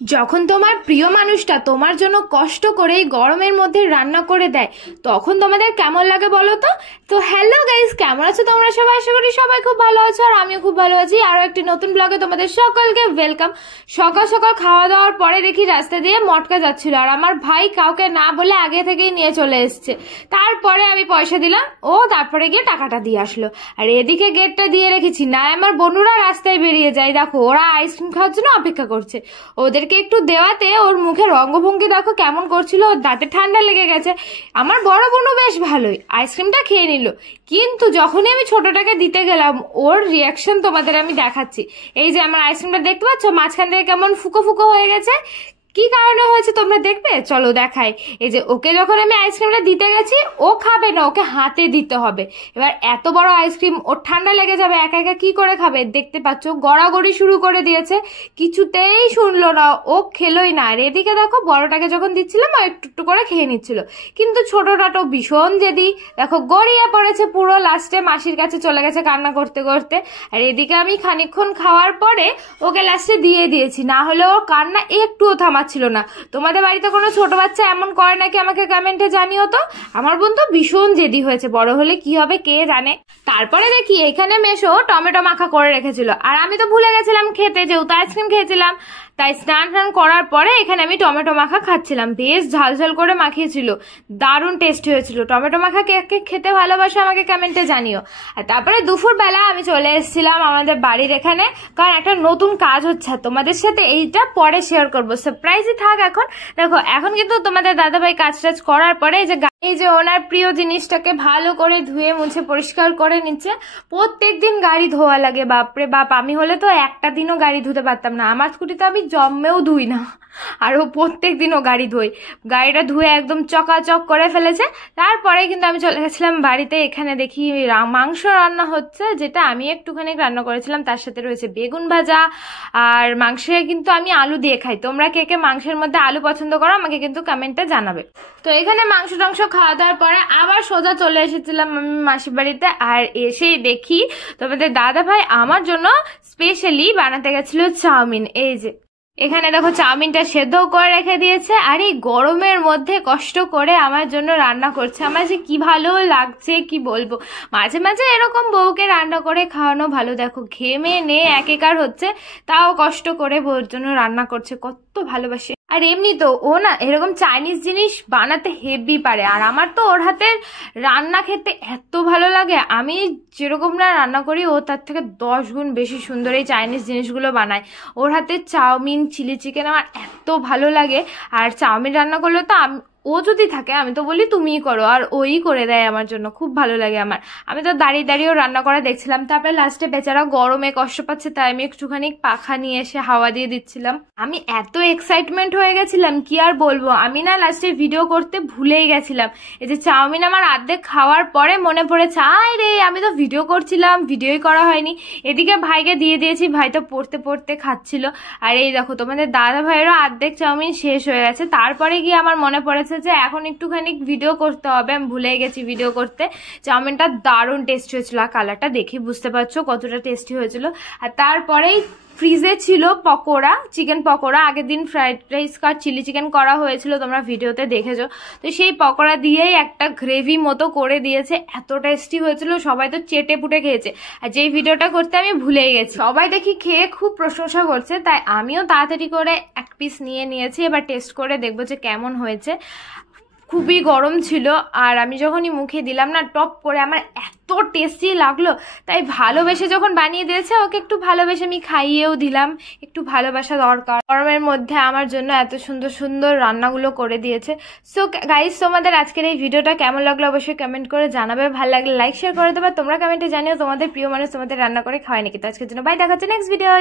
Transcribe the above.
যখন তোমার প্রিয় মানুষটা তোমার জন্য কষ্ট করে এই গরমের মধ্যে রান্না করে দেয় তখন তোমাদের কেমন লাগে বলো তো। তো হ্যালো গাইস, কেমন আছো তোমরা সবাই? আশা করি সবাই খুব ভালো আছো আর আমিও খুব ভালো আছি। আরো একটি নতুন ব্লগে তোমাদের সকলকে ওয়েলকাম। সকাল সকাল খাওয়া দাওয়ার পরে দেখি রাস্তা দিয়ে মটকা যাচ্ছিল আর আমার ভাই কাউকে না বলে আগে থেকেই নিয়ে চলে এসছে। তারপরে আমি পয়সা দিলাম, ও তারপরে গিয়ে টাকাটা দিয়ে আসলো। আর এদিকে গেটটা দিয়ে রেখেছি, না আমার বন্ধুরা রাস্তায় বেরিয়ে যায়, দেখো ওরা আইসক্রিম খাওয়ার জন্য অপেক্ষা করছে। ওদেরকে একটু দেওয়াতে ওর মুখে রঙ্গভঙ্গি দেখো কেমন করছিল, ওর দাঁতে ঠান্ডা লেগে গেছে। আমার বড় বোনও বেশ ভালোই আইসক্রিমটা খেয়ে নিল, কিন্তু যখনই আমি ছোটটাকে দিতে গেলাম ওর রিয়াকশন তোমাদের আমি দেখাচ্ছি। এই যে আমার আইসক্রিমটা দেখতে পাচ্ছ মাঝখান থেকে কেমন ফুকো ফুকো হয়ে গেছে, কি কারণে হয়েছে তোমরা দেখবে, চলো দেখাই। এই যে ওকে যখন আমি আইসক্রিমটা দিতে গেছি ও খাবে না, ওকে হাতে দিতে হবে। এবার এত বড় আইসক্রিম ওর ঠান্ডা লেগে যাবে, একা একা কি করে খাবে, দেখতে পাচ্ছ গড়াগড়ি শুরু করে দিয়েছে, কিছুতেই শুনলো না, ও খেলোই না। আর এদিকে দেখো বড়টাকে যখন দিচ্ছিলাম ও একটু একটু করে খেয়ে নিচ্ছিল, কিন্তু ছোটটা তো ভীষণ জেদি, দেখো গড়িয়ে পড়েছে পুরো, লাস্টে মাসির কাছে চলে গেছে কান্না করতে করতে। আর এদিকে আমি খানিকক্ষণ খাওয়ার পরে ওকে লাস্টে দিয়ে দিয়েছি, না হলে ওর কান্না একটুও থামাচ্ছিল না। তোমাদের বাড়িতে কোনো ছোট বাচ্চা এমন করে নাকি আমাকে কমেন্টে জানিও তো। আমার বোন তো ভীষণ জেদি হয়েছে, বড় হলে কি হবে কে জানে। তারপরে দেখি এখানে মেশো টমেটো মাখা করে রেখেছিল আর আমি তো ভুলে গেছিলাম খেতে, যেহেতু আইসক্রিম খেয়েছিলাম। তাই স্নান টান করার পরে এখানে আমি টমেটো মাখা খাচ্ছিলাম, বেশ ঝাল ঝাল করে মাখিয়েছিল, দারুণ টেস্টি হয়েছিল। টমেটো মাখা কে কে খেতে ভালোবাসে আমাকে কমেন্টে জানিও। আর তারপরে দুপুরবেলা আমি চলে এসেছিলাম আমাদের বাড়ির এখানে, কারণ একটা নতুন কাজ হচ্ছে, তোমাদের সাথে এইটা পরে শেয়ার করবো, সারপ্রাইজই থাক। এখন দেখো, এখন কিন্তু তোমাদের দাদাভাই কাজ টাজ করার পরে এই যে ওনার প্রিয় জিনিসটাকে ভালো করে ধুয়ে মুছে পরিষ্কার করে নিচ্ছে। প্রত্যেকদিন গাড়ি ধোয়া লাগে, বাপরে বাপ, আমি হলে তো একটা দিনও গাড়ি ধুতে পারতাম না। আমার স্কুটিতে আমি জন্মেও ধুই না, আর ও প্রত্যেক দিনও গাড়ি ধোয়, গাড়িটা ধুয়ে একদম চকাচক করে ফেলেছে। তারপরে কিন্তু আমি চলে গেছিলাম বাড়িতে, এখানে দেখি মাংস রান্না হচ্ছে, যেটা আমি একটুখানি রান্না করেছিলাম, তার সাথে রয়েছে বেগুন ভাজা। আর মাংসে কিন্তু আমি আলু দিয়ে খাই, তোমরা কে কে মাংসের মধ্যে আলু পছন্দ করো আমাকে কিন্তু কমেন্টে জানাবে। তো এখানে মাংস টাংস খাওয়া দাওয়ার পরে আবার সোজা চলে এসেছিলাম আমি মাসির বাড়িতে। আর এসে দেখি তোমাদের দাদা ভাই আমার জন্য স্পেশালি বানাতে গেছিল চাউমিন। এই যে এখানে দেখো চাউমিনটা সেদ্ধ করে রেখে দিয়েছে, আর এই গরমের মধ্যে কষ্ট করে আমার জন্য রান্না করছে। আমার যে কি ভালো লাগছে কি বলবো, মাঝে মাঝে এরকম বউকে রান্না করে খাওয়ানো ভালো। দেখো ঘেমে নে একেকার হচ্ছে, তাও কষ্ট করে বউর জন্য রান্না করছে, কত ভালোবাসে। আর এমনি তো ও না এরকম চাইনিজ জিনিস বানাতে হেভি পারে, আর আমার তো ওর হাতের রান্না খেতে এত ভালো লাগে। আমি যেরকম না রান্না করি ও তার থেকে 10 গুণ বেশি সুন্দর এই চাইনিজ জিনিসগুলো বানায়। ওর হাতের চাউমিন, চিলি চিকেন আমার এত ভালো লাগে। আর চাউমিন রান্না করলে তো ও যদি থাকে আমি তো বলি তুমিই করো, আর ওই করে দেয় আমার জন্য, খুব ভালো লাগে আমার। আমি তো দাঁড়িয়ে দাঁড়িয়েও রান্না করা দেখছিলাম। তারপরে লাস্টে বেচারা গরমে কষ্ট পাচ্ছে, তাই আমি একটুখানি পাখা নিয়ে এসে হাওয়া দিয়ে দিচ্ছিলাম। আমি এত এক্সাইটমেন্ট হয়ে গেছিলাম কি আর বলবো, আমি না লাস্টে ভিডিও করতে ভুলেই গেছিলাম। এই যে চাউমিন আমার অর্ধেক খাওয়ার পরে মনে পড়েছে, আয় রে আমি তো ভিডিও করছিলাম, ভিডিওই করা হয়নি। এদিকে ভাইকে দিয়ে দিয়েছি, ভাই তো পড়তে পড়তে খাচ্ছিল। আর এই দেখো তোমাদের দাদা ভাইয়েরও অর্ধেক চাউমিন শেষ হয়ে গেছে। তারপরে গিয়ে আমার মনে পড়েছে যে এখন একটুখানি ভিডিও করতে হবে, আমি ভুলে গেছি ভিডিও করতে। চাউমিনটা দারুণ টেস্টি হয়েছিল, আর কালারটা দেখে বুঝতে পারছো কতটা টেস্টি হয়েছিল। আর তারপরেই ফ্রিজে ছিল পকোড়া, চিকেন পকোড়া, আগের দিন ফ্রাইড রাইস আর চিলি চিকেন করা হয়েছিল, তোমরা ভিডিওতে দেখেছো। তো সেই পকোড়া দিয়েই একটা গ্রেভি মতো করে দিয়েছে, এত টেস্টি হয়েছিল, সবাই তো চেটে পুটে খেয়েছে। আর যেই ভিডিওটা করতে আমি ভুলেই গেছি, সবাই দেখি খেয়ে খুব প্রশংসা করছে, তাই আমিও তাড়াতাড়ি করে এক পিস নিয়ে নিয়েছি। এবার টেস্ট করে দেখবো যে কেমন হয়েছে। খুবই গরম ছিল, আর আমি যখনই মুখে দিলাম না টপ করে আমার এত টেস্টি লাগলো, তাই ভালোবেসে যখন বানিয়ে দিয়েছে ওকে একটু ভালোবেসে আমি খাইয়েও দিলাম, একটু ভালোবাসা দরকার। গরমের মধ্যে আমার জন্য এত সুন্দর সুন্দর রান্নাগুলো করে দিয়েছে। সো গাইস, তোমাদের আজকের এই ভিডিওটা কেমন লাগলো অবশ্যই কমেন্ট করে জানাবে, ভালো লাগলে লাইক শেয়ার করে দেবে। তোমরা কমেন্টে জানিও তোমাদের প্রিয় মানুষ তোমাদের রান্না করে খাওয়ায় নাকি। তো আজকের জন্য বাই, দেখা হচ্ছে নেক্সট ভিডিও।